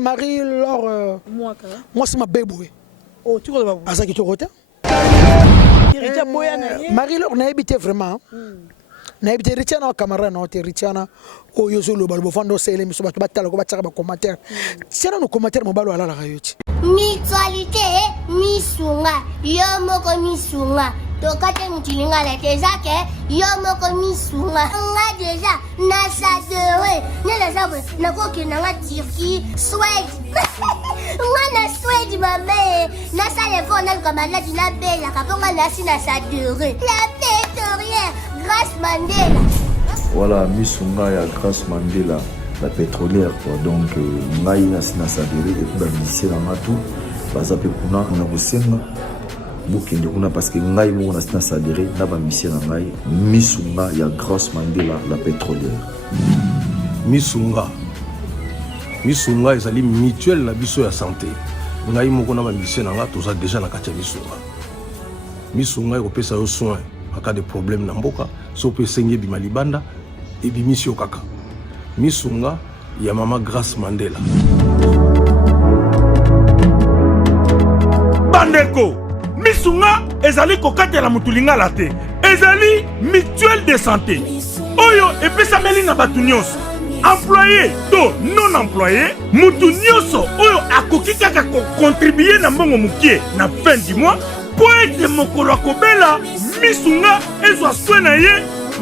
Marie-Laure, moi c'est ma bébé. Oh, tu vois, à ça qui te rete. Marie-Laure n'a habité vraiment. N'a habité Richana camarade non Richana o yozolo balbo fando sele miso batu batala ko bataka ba commentaire. Sera no commentaire mobalo ala la rayoti. Mutualité misunga yomoko misunga tokate mutilinga la tezake yomoko misunga nga déjà na sadere ne la sabre na ko kinanga Turquie Suède nga na Suède mame na sale fona kama la dina bella kaponga na sina sadere la pétrolière Grâce Mandela. Voilà misunga ya Grâce Mandela la pétrolière quoi. Donc ngai na sina sadere et pour la lycée na matu baza pe kuna na kosenga bokende kuna parce que ngai mo na sina sadere na ba lycée na ngai misunga ya Grâce Mandela la pétrolière. Misunga ezali mutuelle na biso ya santé. Ngai mo na ba lycée na nga toza déjà na kati ya misunga ekopesa yo soin en cas de problème na mboka so pe senye bima libanda et bimisio kaka. Misunga ya mama Grâce Mandela. Bandeko, misunga ezali kokatela mutulinga la te. Ezali mutuelle de santé. Oyo epesa melinga batu nyonso. Employé to non employé, mutu nyonso oyo akoki kaka ko contribuer na mbongo mukie na fin du mois po ete mokolo akobela misunga ezwa soin na ye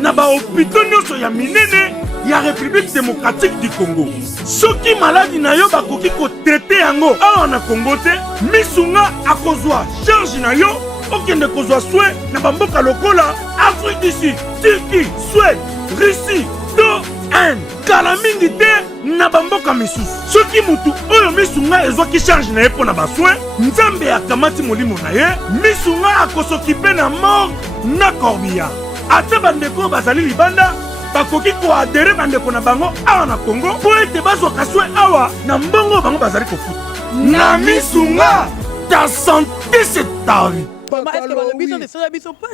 na ba hôpitaux nyonso ya minene ya République démocratique du Congo. Soki maladi na yo bakoki ko traiter yango awa na Congo te, misunga akozwa charge na yo okende kozwa soin na bamboka lokola Afrique du Sud, Turquie, Suède, Russie, to Inde. Kala mingi te na bamboka misusu. Soki mutu oyo misunga ezwaki charge na ye pona ba soin, nzambe akamati molimo na ye, misunga akosokipe na mort na corbillard. Ate bandeko bazali libanda bakoki ko adere bandeko na bango awa na Congo po ete bazwa kaswe awa na mbongo bango bazali kofuta. Na misunga ta santé c'est ta vie.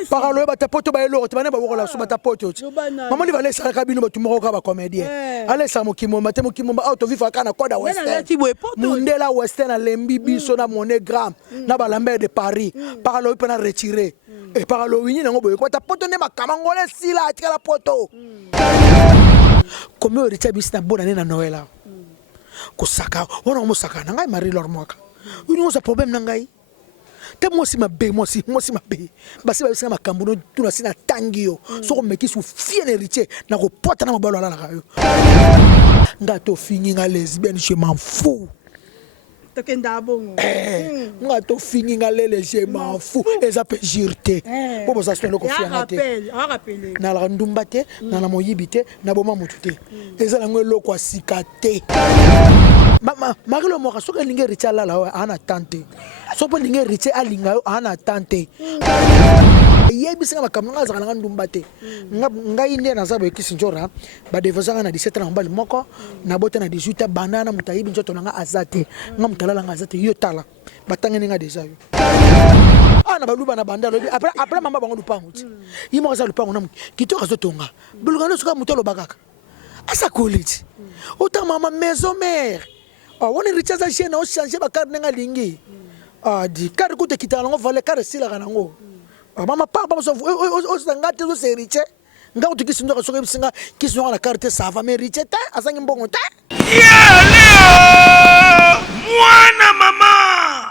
Paralo ba tapoto ba elo tebane ba wola so ba tapoto. Maman li va laisser la cabine ba tumoko ka ba comédien. Allez ça mokimo mate mokimo ba auto vivre kana koda western. Mundela western lembi biso na monogramme na ba lambe de Paris. Paralo pe na retirer. Et paralo wini na ngobo ko tapoto ne makama ngole sila atika la poto. Comme Richard bisna bona na Noël. Ko saka, ona mo saka na ngai Marie-Laure mwaka. Uni mo sa problème na ngai. Moi aussi ma bé, moi aussi ma bé. Basi ba sima kambuno tuna sina tangio. Soko meki su fien héritier na ko porta na mabalo ala la kayo. Ngato fini nga lesbienne, je m'en fous. Tokenda bongo. Ngato fini nga lele, je m'en fous. Eza pe jirte. Bobo sa spelo ko fianga te. Rappel. Na la ndumba te, na la moyibite, na boma mutute. Eza la ngelo kwa sikate. Marie-Laure Moka soka linge richa la ana tante. Sopo linge riche alinga ana tante. Yebi singa makamanga za kana ndumba te. Ngai inde na zabo ekisinjora ba devozanga na 17 ans mbali moko na bota na 18 banana mutayibi njoto nga azate. Nga mutala nga azate yo tala. Batangene nga deja yo. Ana baluba na banda lobi après mama bango lupango ti. Yimo za lupango na kitoka zotonga. Bulugano soka mutalo bakaka. Asa college. Autant maman maison mère. On est riche à changer, on change ma carte n'enga lingi. Di carte coûte qui t'a l'engo valait carte si la ganango. Maman papa on s'engage tous ces riches. Nga utu qui sont sur singa qui sont à la carte ça va mais riche ta asangi mbongo ta. Mwana mama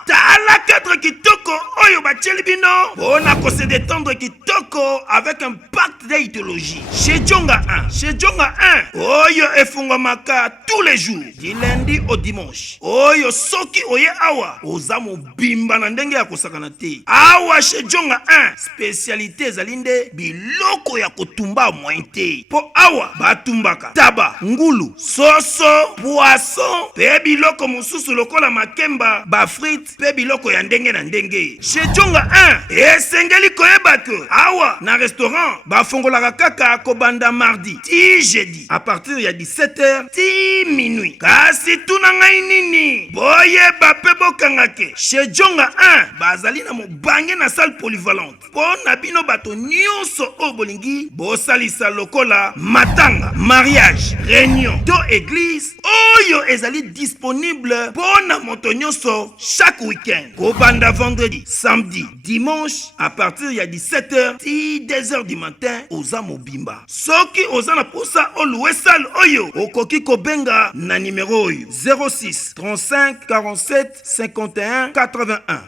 Tala 4 kitoko Oyo bacheli bino Bona ko se détendre kitoko Avec un pacte d'idéologie Chez Djonga 1 Chez Djonga 1 Oyo efungwa maka tous les jours Du lundi au dimanche Oyo soki oye awa Ozamo bimba na ndenge ya kosakana te Awa chez Djonga 1 Spécialité zalinde Biloko ya kotumba mointe Po awa batumbaka Taba, ngulu, soso, poisson Pe biloko mususu lokola makemba ba frites pe biloko ya ndenge na ndenge chez Djonga 1 esengeli koyeba ke awa na restaurant ba efongolaka kaka kobanda mardi ti jeudi à partir ya 17h ti minuit. Kasi tuna ngai nini boyeba pe bokanga ke chez Jonga 1 bazali na mobange na salle polyvalente po na bino bato nyonso o bolingi bosalisa lokola matanga, mariage, réunion to église oyo ezali disponible po na moto nyonso chaque week-end kobanda vendredi, samedi, dimanche à partir ya 17h ti 2h du matin oza mobimba. Soki oza na posa oluwe salle oyo okoki kobenga na numéro oyo 06 35 47 51 81.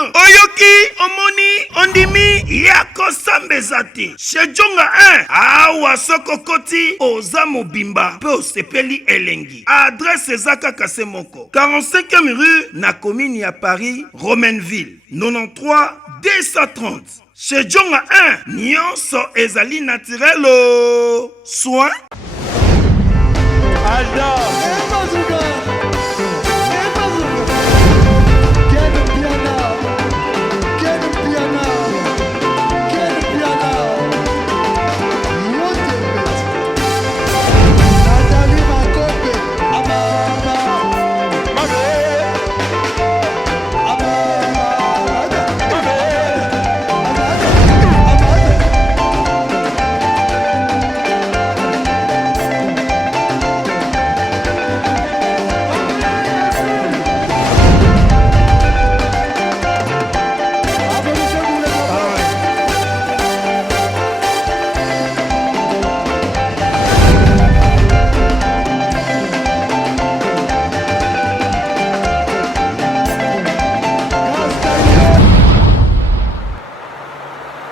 Oyoki omoni ondimi yako sambezate chez Jonga 1 awa soko koti oza mobimba pe osepeli elengi. Adresse ezaka kase moko 45e rue na commune ya Paris Romainville 93 230. Chez Jonga 1 nyonso ezali naturelo soin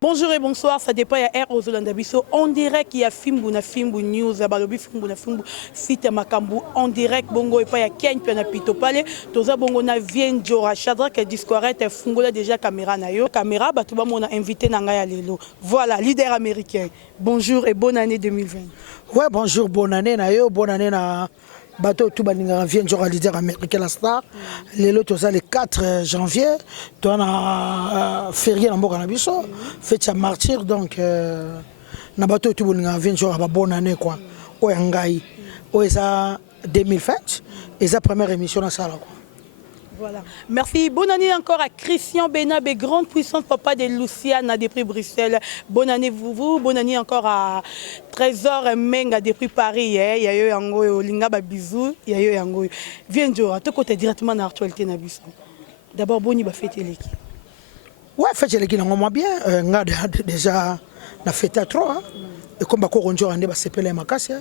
Bonjour et bonsoir, ça dépend ya R Ozolanda biso. On dirait qu'il y a Fimbu na Fimbu News, balobi Fimbu na Fimbu site Makambu en direct bongo et pas ya Ken puis na Pito Pale. Toza bongo na vient Jora Chadra que discorrect fungola déjà caméra na yo. Caméra ba tuba mona invité na ngaya lelo. Voilà, leader américain. Bonjour et bonne année 2020. Ouais, bonjour, bonne année na yo, bonne année na bateau tout baninga vient Jora leader américain la star. Lelo toza le 4 janvier, toi na férié na mboka na biso, fête ya martyr donc na bateau tout baninga vient Jora ba bonne année quoi. O ngai. O eza 2020, et sa première émission na sala quoi. Voilà. Merci. Bonne année encore à Christian Benabé, grande puissance papa de Luciana des prix Bruxelles. Bonne année vous. Bonne année encore à Trésor Menga des prix Paris. Il y a eu un linga bisou. Il y a eu un go. Viens Jora, tu côté directement dans l'actualité na biso. D'abord boni ba fête l'équipe. Ouais, fête l'équipe na bien. Nga déjà na fête à 3 et comme ba ko Njora ndé ba sepele makasi.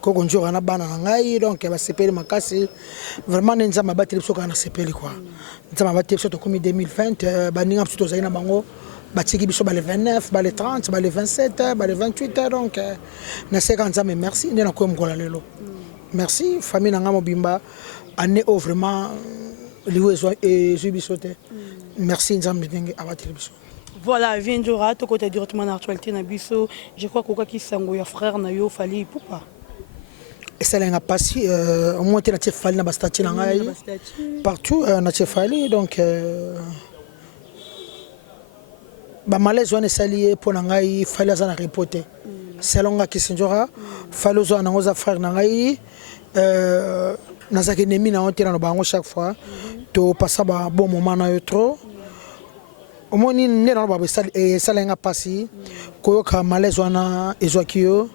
Koko Njora na bana ngai donc ba sepeli makasi vraiment nza mabateli soka na sepeli quoi nza mabateli soto comme 2020 ba ninga plutôt zaina bango ba tiki biso ba le 29 ba le 30 ba le 27 ba le 28 donc na 50 mais merci ndena ko mkola lelo merci famille nanga mobimba année vraiment liwezo et jubisote merci nzambe ndenge abateli biso. Voilà, viens Jora, to côté directement dans l'actualité na biso. Je crois que qui sango ya frère na yo fali poupa. Et ça l'a passé au moins tu as fallu na bastati na ngai partout na fallu donc ba malaise on est salié pour na ngai fallait ça na reporter selon nga kisinjora fallait zo na ngoza frère na ngai na zaki nemi na on tira no bango chaque fois to passer ba bon moment na yo trop au moins ni na ba ça l'a passé ko ka malaise on ezwakio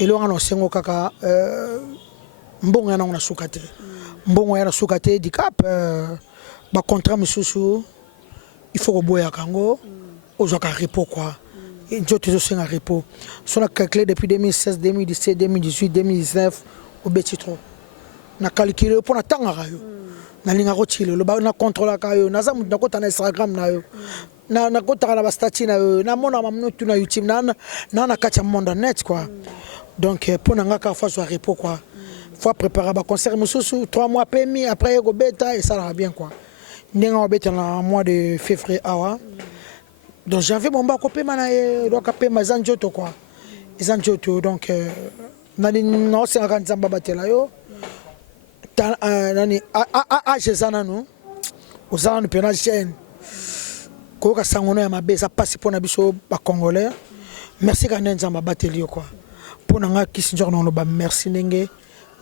elo ngano sengo kaka mbongo yana na sukate mbongo yana sukate di cap ba contrat misusu il faut que boya kango ozoka repos quoi njoto zo senga repos sona calculé depuis 2016 2017 2018 2019 au beti trop na calculer pour na tanga kayo na linga ko chile lo ba na contrôler kayo na zamu na kota na Instagram na yo na kota na ba statut na yo na mona mamnutu na YouTube na kacha monde net quoi. Donc pour n'anga fois soit repos quoi. Faut préparer ba concert mususu 3 mois permis après go beta et ça va bien quoi. N'enga beta na mois de février awa. Donc j'avais mon ba copé mana donc apé ma zanjoto quoi. Zanjoto donc nani no se ngaka nzamba batela yo. Nani a jezana no. Ozana pena chaîne. koyoka sangono ya mabe eza pasi mpona biso bacongolais. Merci ka nde nzambe abateli yo quoi mpona nga Kissinger na oloba merci ndenge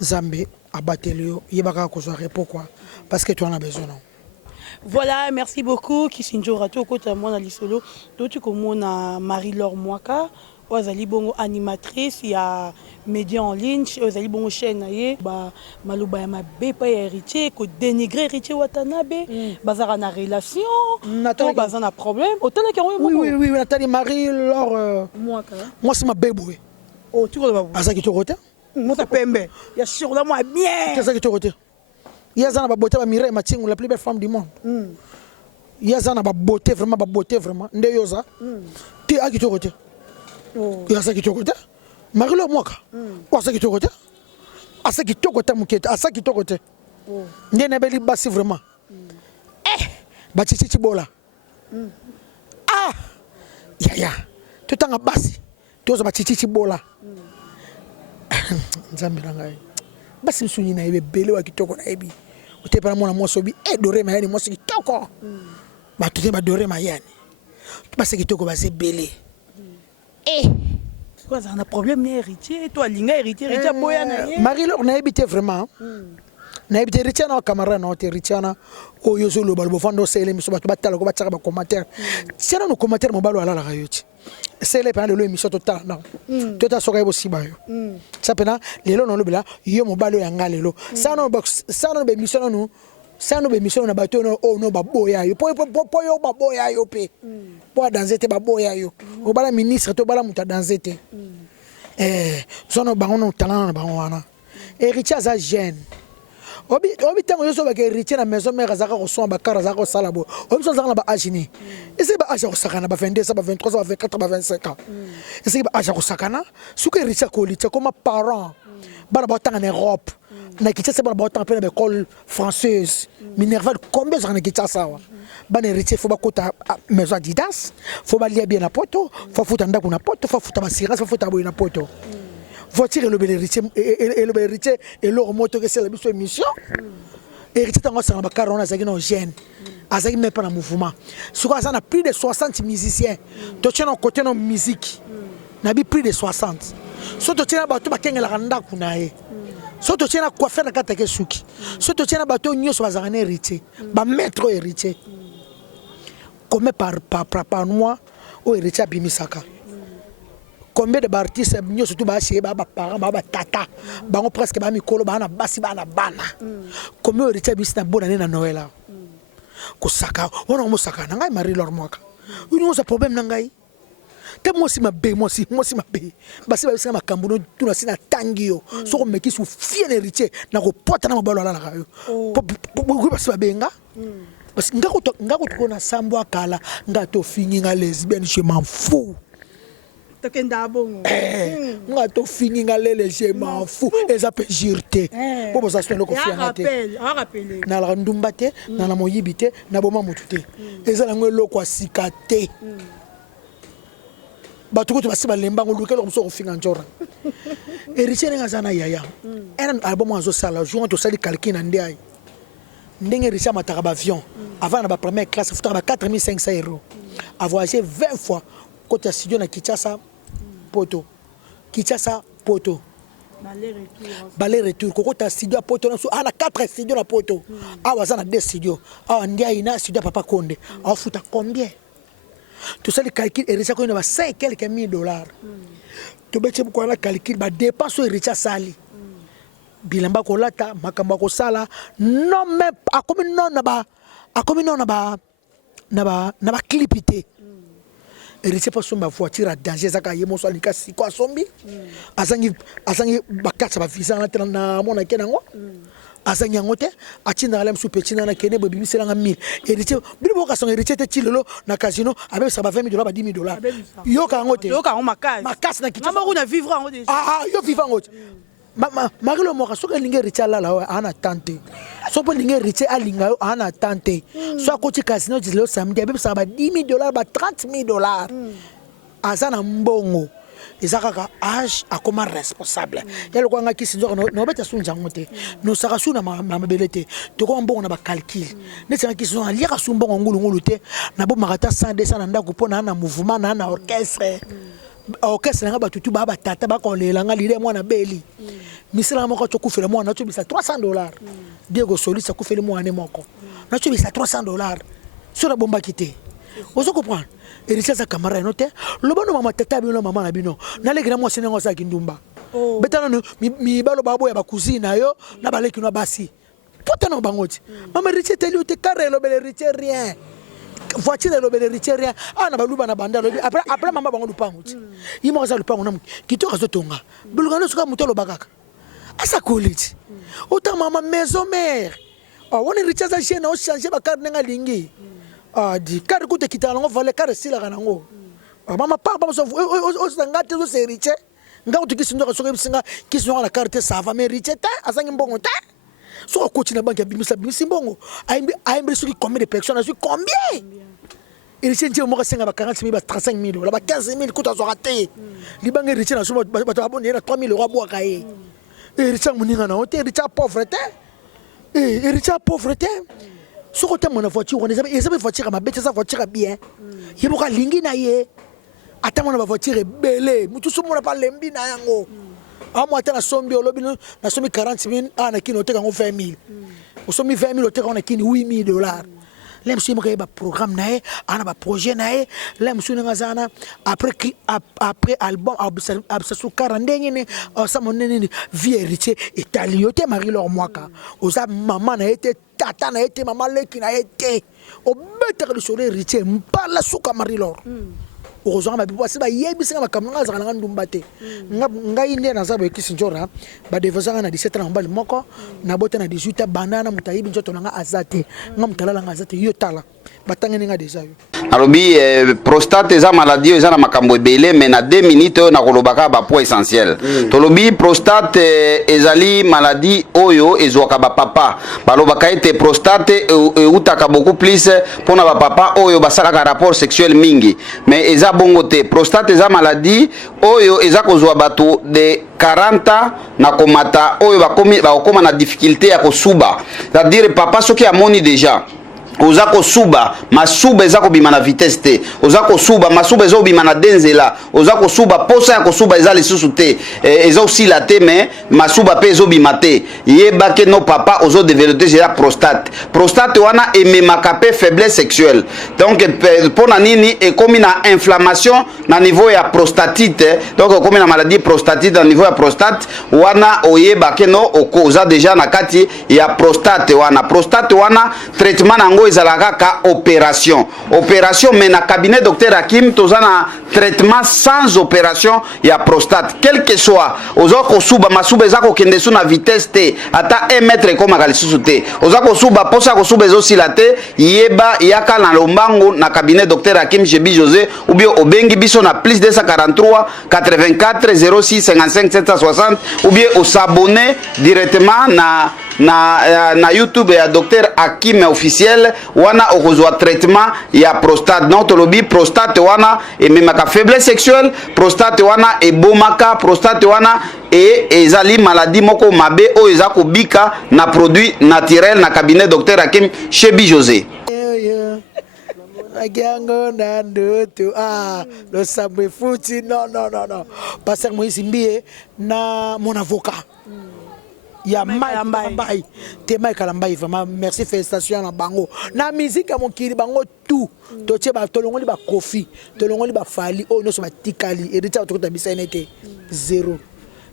nzambe abateli yo yebaka kozwa repos quoi parce que tu en as besoin. Voilà, merci beaucoup Kissinger Rato kota mona lisolo to komona Marie-Laure Mwaka ozali bongo animatrice ya média en ligne ozali bongo chaîne naye ba maloba ya mabe pa ya héritier ko dénigrer héritier Watanabe bazara na relation to bazana problème otana ki oui Nathalie Marie-Laure Mwaka moi c'est ma bébé oh tu ko ba azaki to côté moi ça pembe ya sur la moi bien azaki to côté Yazana ba beauté ba Mireille Mathieu la plus belle femme du monde. Yazana ba beauté vraiment ndeyoza. Ti akito côté. Yasa kito côté. Marie-Laure Mwaka. Wasa kito côté. Asa kito côté muketa, asa kito côté. Ndene beli basi vraiment. Ba chichi bola. Ah! Ya. Tutanga basi. Toza ba chichi bola. Nzambe ngai. Basi msuni na ebe bele wa kitoko na ebi utepana mwana moso bi dore mayani moso kitoko ba tute ba dore mayani basi kitoko ba se bele quoi ça a un problème ni héritier toi linga héritier boya na Marie-Laure na ebi te vraiment na ebi te héritier na camarade na te héritier na o yozo lo balbo fando sele miso ba batala ko ba tsaka ba commentaire tiana no commentaire mo balo ala la yoti c'est les pendant le émission total non tota soka ebo sibayo ça pena lelo no lobela yo mobalo ya ngalelo ça no be mission no ça no be mission na bato no o no baboya yo po yo baboya yo pe po danser te baboya yo o bala ministre to bala muta danser te sono bango no talent na bango wana héritier za jeune obi tango yo so ba héritier na maison mère azaka ko so ba kara azaka ko sala bo obi so zaka ba agini ese ba aja ko sakana ba 22 ça ba 23 ça ba 24 ba 25 ans ese ba aja ko sakana suka héritier ko lita comme parents bana ba tanga na Europe na kitasa bana ba tanga pe na école française Minerval combien ça na kitasa wa bana héritier faut ba kota maison Adidas faut ba lia bien na poto faut futa ndako na poto faut futa ba sirase faut futa boy na poto voiture le héritier et le héritier et le moto que c'est la mission émission héritier tango ça na bakara on a zaki no jeune azaki même pas na mouvement sur ça na plus de 60 musiciens to tient côté no musique na bi plus de 60 so to tient bato bakengela randa kunae so to tient coiffeur na kata ke suki so to tient bato nyoso bazana héritier ba maître héritier comme par mois au héritier bimisaka. Combien de artistes nous surtout ba parents ba tata bango presque ba mikolo ba na basi ba na bana combien de héritier bis na bonne année na Noël ko saka on mo saka na ngai Marie-Laure Mwaka uno sa problème na ngai te moi si ma be basi ba sina makambo no tuna sina tangio so ko meki su fien héritier na ko pota na mabalo ala la yo po basi ba benga parce ngako to na sambo akala ngato fini nga lesbienne je m'en fous. Nga to fini nga lele je m'en fous et ça peut girter pour ça no ko fiangate na la ndumbate na la moyibite na boma mutute eza na ngwe lokwa sikate batuko to basiba lemba ngoluke lo so ko finga njora héritier nga zana yaya un album azo sala jour to sali calcul na ndai ndenge héritier mataka ba avion avant na ba première classe futa ba 4500 €. A voyagé 20 fois côté studio na Kinshasa poto balé retour koko ta studio poto na so ana 4 studio na poto awa za na 2 studio awa ndia ina studio papa Konde awa futa combien tout ça le calcul héritier ko na 5 quelques mille $. To betse ko na calcul ba dépense héritier sali bilamba ko lata makamba ko sala non mais akomi non na ba clipité héritier pas somba voiture à danger zaka yemo so alika siko asombi azangi bakatsa ba visa na mona kenango azangi ngote atinda la msu petina na kene bobi misela nga 1000 héritier bibo ka son héritier te tilelo na casino avec ça ba $20 000 ba $10 000 yo ka ngote yo ka makasi na kitasa ngamba kuna vivre ngo déjà yo vivre ngote Marie-Laure Mwaka soka linge héritier la ana tante so po linge héritier alinga ana tante so akoti casino diselo samedi abe ça ba $10 000 ba $30 000 azana mbongo ezaka âge akoma responsable ya lokwa nga kisi nzoka no beta sunja ngote no saka suna mabelete to ko mbongo na ba calcul ne sanga kisi nzoka liaka sumbongo ngulu te na bo makata 100 200 na ndako pona na mouvement na orchestre orchestre nga batutu ba tata ba kolela nga lile mwana beli misala moko to kufela mwana to bisa $300 Diego Solisa kufela mwana moko na to bisa $300 sur la bomba kité ozo comprendre et richesse sa camarade noté le bon mama tata bino mama na bino na leki na mo senengo sa kindumba betana no mi balo babo ya ba cousine yo na ba leki no basi potana bangoti mama richesse teli te carré lo bele richesse rien voiture lo bele richesse rien ana baluba na banda lo après mama bango lupango yimo za lupango na kitoka zotonga bulugano suka mutolo bakaka asa college autant mama maison mère on est richesse à changer, on change ba carte nga lingi di carte ko te kitala ngo vale carte sila kana ngo mama papa so o ngate zo se riche nga o tukisi ndo ka so kebisinga kiso na carte ça va mais riche ta asangi mbongo ta so ko tina banque ya bimisa mbongo aimbi so ki combien de personnes je suis combien il s'est dit moi ka ba 40 000 ba 35 000 ba 15 000 ko ta so raté li banque riche na so ba abonné na 3 000 € boa kae et riche muninga na hotel riche pauvreté et riche pauvreté ce côté mon voiture on est voiture ma bête ça voiture bien il boka lingi na ye ata mon voiture belé mutu so mona pa lembi na yango amo ata na sombi olobi na sombi 40 000 ana kino te kango 20 000 o sombi 20 000 te kango kini $8 000 là monsieur mo ba programme na ye ana ba projet na ye là monsieur ngazana après album absasu 40 ngene ça mon nene vie héritier italiote Marie leur moaka oza maman na été tata na été maman leki na été o betere le soleil héritier mpala suka Marie leur heureusement ma bibo ba yebisa ba kamanga za na ndumba te ngai ne na zabo ekisi njora ba devozanga na 17 ans mbali moko na bota na 18 banana mutayibi njoto nga azate nga mutalala nga azate yo tala batangene nga deja yo alobi prostate eza maladie eza na makambo ebele mais na 2 minutes na kolobaka ba point essentiel tolobi prostate ezali maladie oyo ezwaka ba papa balobaka ete prostate eutaka beaucoup plus pona ba papa oyo basalaka rapport sexuel mingi mais eza bongo te prostate eza maladie oyo eza kozwa bato de 40 na komata oyo bakoma na difficulté ya kosuba c'est-à-dire papa soki amoni déjà oza kosuba masuba eza kobima na vitesse te oza kosuba masuba eza kobima na denzela oza kosuba posa ya kosuba eza lisusu te eza osila te mais masuba pe ezobima te yeba ke no papa ozo développer déjà prostate wana ememaka pe faiblesse sexuelle donc pona nini ekomi na inflammation na niveau ya prostatite donc ekomi na maladie prostatite na niveau ya prostate wana oyeba ke no oza déjà na kati ya prostate wana traitement nango ezalaka ka opération mais na cabinet docteur Hakim tozana traitement sans opération ya prostate quel que soit ozo kosuba masuba eza kokende su na vitesse te ata 1 mètre ekomaka lisusu te oza kosuba posa kosuba ezosila te yeba yaka na lombango na cabinet docteur Hakim Chebi José ou bien obengi biso na plus 243 84 06 55 760 ou bien s'abonner directement na YouTube ya docteur Hakim officiel wana okozwa traitement ya prostate donc tolobi prostate wana ememaka faiblesse sexuelle prostate wana ebomaka prostate wana ezali maladie moko mabe oyo eza kobika na produit naturel na cabinet docteur Hakim Chebi José Agiango nando tu lo samwe futi non Pasteur Moïse Mbie na mon avocat ya Mbaye te Mbaye Kalambaye vraiment merci félicitations na bango na musique mon kiri bango tout toche ba tolongoli ba kofi tolongoli ba fali o no so batikali et rita to tabisa nete zéro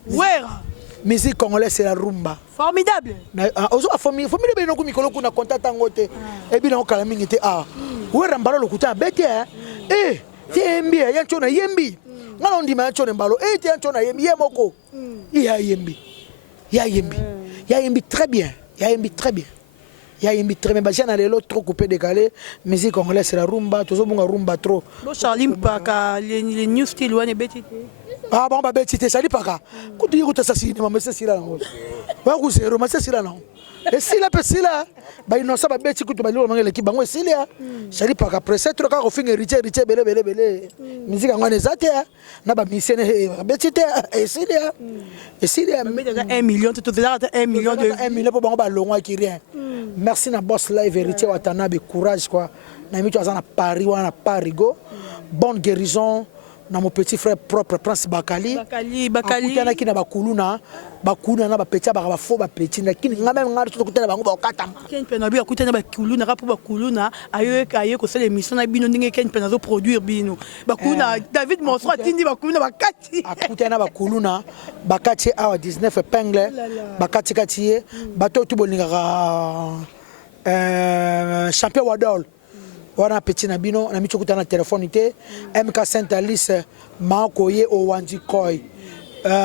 Wera musique congolaise c'est la rumba formidable ozo famille be no ku mikolo kuna contact ngote e bi na okala mingi te wera mbalo lokuta bete te mbi ya chona yembi ngalo ndima ya chona mbalo te ya chona yembi yemoko ya yembi très bien Bachana lelo trop coupé décalé musique congolaise c'est la rumba tozo bonga rumba trop bo Charlie Mpaka les new style wane betite bon ba betite Charlie Paka kutu yuko tasasini mama sasira ngo wa ku zero mama sasira ngo esila pe sila ba inosa ba beti kutu ba lilo mangele ki bango esila shali paka preset to ka ko finga riche bele musique ngwana ezate na ba misene beti te esila mais déjà 1 million tu te déjà 1 million de 1 million pour bango ba longwa ki rien merci na boss live héritier watanabe courage quoi na mitu azana Paris wana Parigo bonne guérison na mon petit frère propre Prince Bakali akutana kina bakuluna na bapetia ba fo ba petit na kini ngame ngari to kutana bango ba okatama ken pena bi akutana bakuluna ka po bakuluna ayo ko sala émission na bino ndenge ken pena zo produire bino bakuluna David Monso atindi bakuluna bakati akutana bakuluna bakati awa 19 épingle bakati katiye bato tu bolinga champion wadol wana petit na bino na micho kutana téléphone te MK Saint Alice makoye o wandi koy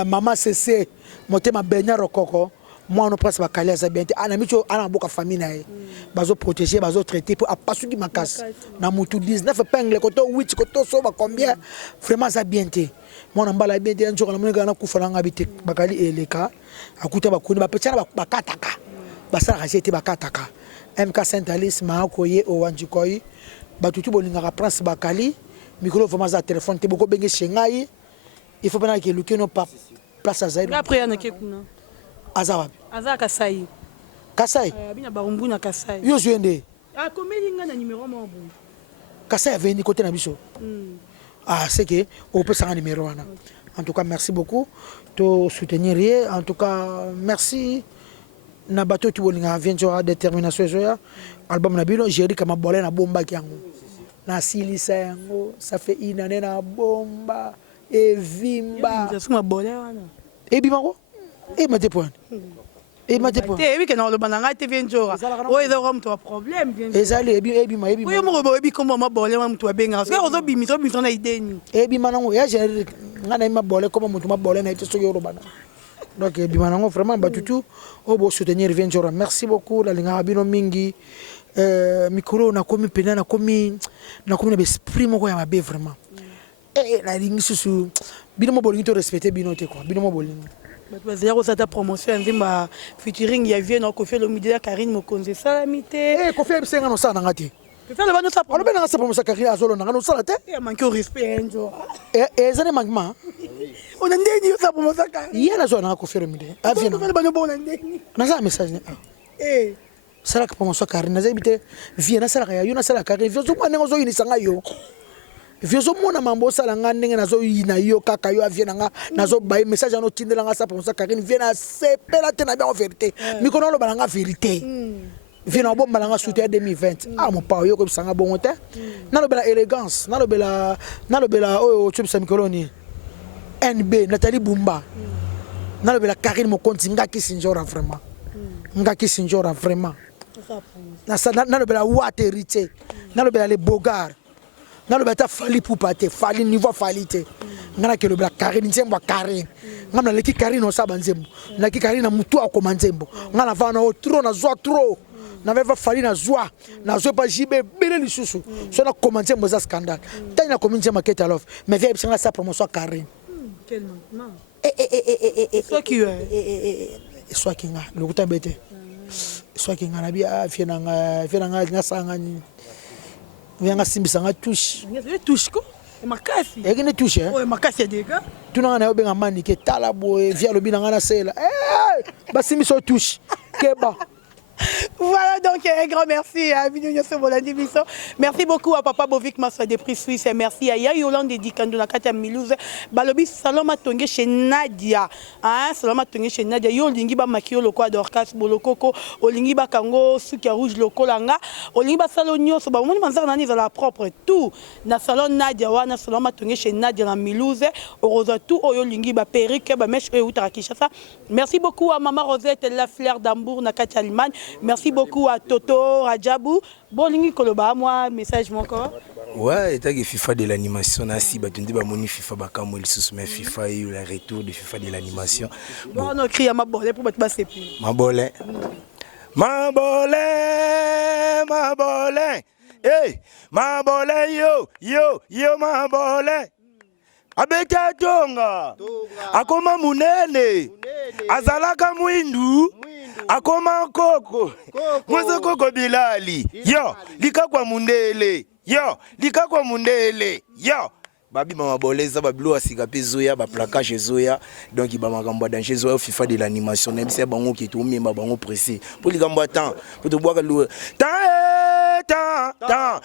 mama cc motema benya rokoko moi on presse bakali za bien te ana micho ana boka famille na ye bazo protéger bazo traiter pour apasuki makasi na mutu 19 épingle koto 8 koto so ba combien vraiment ça bien te moi na mbala bien te njoka na muneka na kufa na ngabite bakali eleka akuta bakuni ba petit na bakataka basala rajete bakataka MK Saint Alice makoye o wandi koy batutu bolinga Prince Bakali micro vraiment za téléphone te boko benge shengai il faut pas que lukeno pa place azaïdo après yana kekuna azawabi aza Kasai bina barumbu na Kasai yo zuende komelinga na numéro mo bon Kasai veni côté na biso c'est que on peut s'en numéro wana en tout cas merci beaucoup to soutenir en tout cas merci na bato tu bolinga aventure détermination zoya album na bino jeri kama bolé na bomba kyango na silisa yango ça fait une année na bomba evimba suma bolé wana ebima ko mate point te ebi kana lo bananga te venjora o ezo mtu wa problème bien ezali ebima oyo moko ebi kombo ma bolé ma mtu wa benga so ozo bimiso na ideni ebima nango ya jeri ngana ma bolé comme mtu ma bolé na ite so yoro bana donc bimanango vraiment batutu o bo soutenir venjora merci beaucoup la linga bino mingi micro na komi pena na komi na esprit moko ya mabe vraiment la lingi susu bino mo bolingi to respecter bino te quoi bino mo bolingi bazia ko sata promotion nzimba featuring ya vie na ko faire le midi ya Karine Mokonze salamité ko faire bisenga no sana ngati faire le bano sa on bena sa promotion Karine azolo na no sala te manque au respect enjo ezane manquement on a ndeni yo sa promotion Karine yena zo na ko faire midi aviena bano bona ndeni na sa message sala ka promotion Karine na zabite vie na sala ya yo na sala Karine vio zo mwana ngozo yinisanga yo viozo mona mambo sala nga ndenge nazo yina yo kaka yo aviena nga nazo baye message ano tindela nga sa promotion Karine viena sepela te na bien en vérité mikono lo balanga vérité viena bo balanga soutien 2020 mon pa yo ko bisanga bongo te na lo bela élégance na lo bela o tubisa mikoloni NB Nathalie Bumba na lo bela Karine Mokonzi ngaki sinjora vraiment na lo bela Water Rite na lo bela les Bogards na lo beta fali poupate fali niveau falite ngana ke lo bla Karine nzembo Karine ngana leki Karine o saba nzembo na ki Karine mutu akoma nzembo ngana vana o trop na zwa trop na veva fali na zwa pa jibe bele lisusu so na koma nzembo za scandale tanya komi nzembo maketa love mais via bisanga sa promotion Karine quel nom soit qui soit qui nga le kuta bete soit qui nga na bia fiena nga sanga ni Viens simbisa nga touche. Touche ko? Makasi. Eki ne touche. Oh, makasi dega. Tuna na yobenga mani ke tala boy via lobi na nga na sela. Ba simbiso touche. Keba. Voilà donc un grand merci à Vinyo Sobolandi Bisso. Merci beaucoup à Papa Bovik Massa des prix suisses et merci à Yolande Dikando na Katia Milouze. Balobi Saloma Tonge chez Nadia. Saloma Tonge chez Nadia. Yo lingi ba makio loko Dorcas Bolokoko, olingi ba kango sukia rouge loko langa, olingi ba salonio so ba moni manzar nani za la propre tout. Na salon Nadia wana Saloma Tonge chez Nadia na Milouze, oroza tout oyo lingi ba perruque ba mèche e utara Kinshasa. Merci beaucoup à Maman Rosette La Fleur d'Ambour na Katia Liman. Merci beaucoup à Toto, Rajabou. Bolingi Koloba, moi, message mon corps. Ouais, et que FIFA de l'animation, nasi batundi ba moni FIFA bakamo il sous mais FIFA et le retour de FIFA de l'animation. Bon, on crie à ma bolé pour battre c'est plus. Ma bolé. Hey, ma bolé yo ma bolé. Abeka tonga. Akoma munene. Azalaka mwindu. akoma koko mwezo koko bilali yo likakwa mundele yo likakwa mundele yo babi mama boleza babilo asika pezoya ba placage zoya donc ba makambo danger zoya FIFA de l'animation même c'est bango qui tout memba bango pressé pour likambo temps pour te boire le ta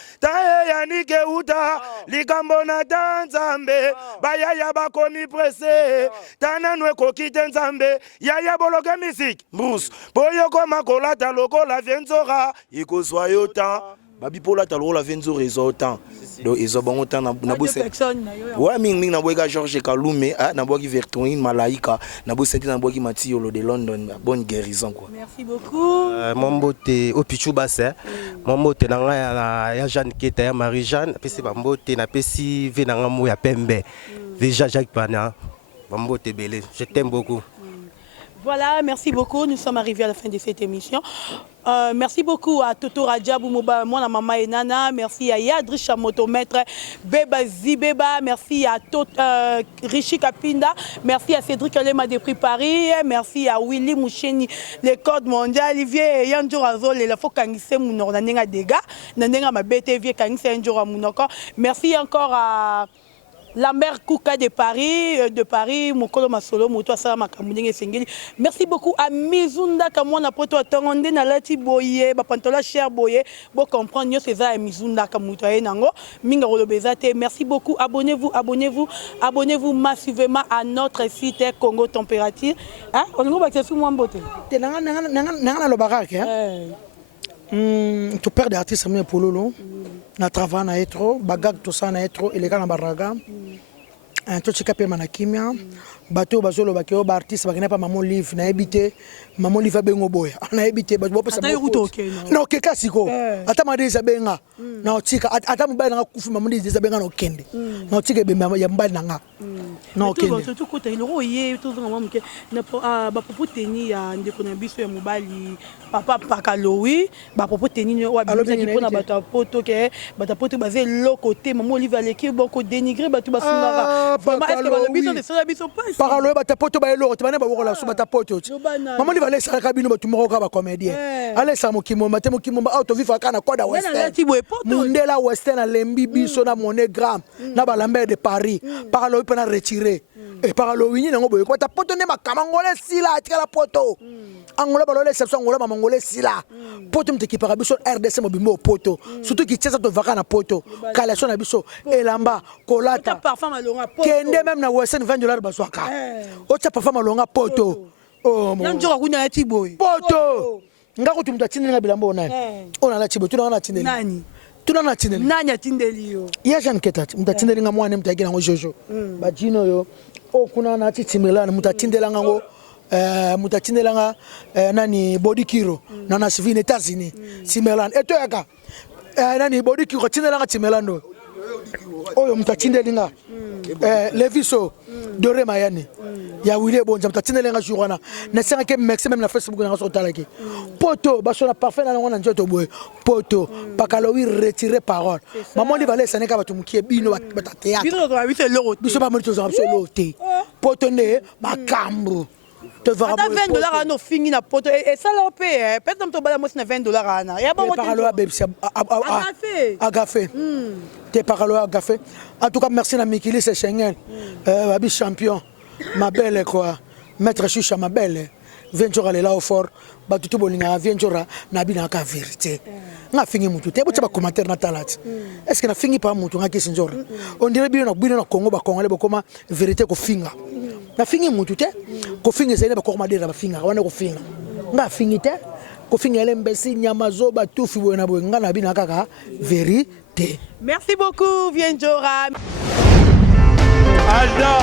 yanike uta likambo na tanzambe bayaya bakomi pressé tananwe kokite nzambe yaya boloke musique mbus boyo koma kolata lokola venzora ikozwa yo temps babi pola talo la venzora izo temps donc izo bango temps na bose ouais ming na boyga Georges Kalume na boyga Vertoine Malaika na bose na boyga Matiolo de London bonne guérison quoi. Merci beaucoup. Mombote Opichu Basse mombote na nga ya Jeanne Keta ya Marie Jeanne pesi bambote na pesi ve na nga mo ya pembe déjà Jacques Pana bambote belé je t'aime beaucoup. Voilà, merci beaucoup. Nous sommes arrivés à la fin de cette émission. Merci beaucoup à Toto Radjabou Mouba, mon maman et Nana. Merci à Yadri Chamotomètre, Beba Zibeba. Merci à Rishi Kapinda. Merci à Cédric Alema de Prix Paris. Merci à Willy Moucheni, les codes mondiaux. Olivier Yanjo Razol, il faut qu'il y ait un dégât. Nanenga ma BTV, qu'il y ait un. Merci encore à Lambert Kouka de Paris, Mokolo Masolo, Moto Asama Kamoudenge Sengeli. Merci beaucoup à Mizunda Kamona Poto Atongonde Nalati Boye, Bapantola Cher Boye, bon comprendre yo César et Mizunda Kamoutaye Nango, Minga Rolobezate. Merci beaucoup, abonnez-vous massivement à notre site Congo Température. Hein? On nous va sous moi beauté. Nanga lo barak tu perds des artistes mais pour lolo. Na travail na etro bagag to sana etro eleka na baraga to chikape manakimia bato bazolo bakeo ba artiste bakena pa maman livre na ebité maman livre bengo boya na ebité bato pesa na okeka siko ata madeza benga na otika ata mobali na kufu maman livre benga na okende na otika be ya mbali na nga na okende to ko telo ye to nga mamuke na ba popo teni ya ndeko na biso ya mobali papa pakalowi ba popo teni wa bisa ki pona bato poto ke bato poto bazé lo côté maman livre aleki boko dénigrer bato basungaka vraiment est-ce que ba biso de ça biso pas paralo bata poto ba elo tibane ba wokola so bata poto maman livre ale sala kabino bato moko ka ba comédien ale sa mokimo mate mokimo ba auto vivre kana koda western mundela western lembi biso na monogram na ba Lambert de Paris paralo pena retirer et paralo wini na ngoboye ko ta poto ne makama ngole sila atika la poto angola balole exception ngola mamangole sila poto mteki para biso RDC mobimbo poto surtout ki tsa to vaka na poto kala so na biso elamba kolata parfum alonga poto kende même na western $20 baswaka o tsa parfum alonga poto oh mo njoka kuna ya tiboy poto ngako tumta tinela bilambo nani ona la tiboy tuna na tinela nani tuna na tinela nani atindeli yo ya Jeanne Ketati mtatindeli nga mwana mtagina ngo jojo bajino yo o kuna na titimela mtatindela ngo mutatindelanga nani body kiro na na civil États-Unis Timelan eto yaka nani body kiro tindelanga Timelando oyo mutatindelinga Leviso Dore Mayani ya Willy Bonza mutatindelinga jurana na senga ke mexe même na Facebook na so talaki poto baso na parfait na ngona njoto boy poto pakalowi retirer parole maman li balé saneka batu mukie bino batatea biso ba monito za absoluté poto ne makambo ata $20 ano fingi na poto et ça là paye peut-être to bala mo na $20 ana ya bon paralo a bebsi agafe te paralo agafe en tout cas merci na Mikili c'est Schengen babi champion ma belle quoi maître Chucha ma belle ventura le là au fort batutu bolinga ventura na bina ka vérité nga fingi mutu te botsa ba commentaire na talati est-ce que na fingi pa mutu nga kisinjora on dirait bien na Congo ba Congolais bokoma vérité ko finga na fingi mutu te ko fingi zene ba ko madera ba finga wana ko finga nga fingi te ko finga ele mbesi nyama zo ba tufi bona bo nga na bina kaka vérité. Merci beaucoup Vienjora. Alda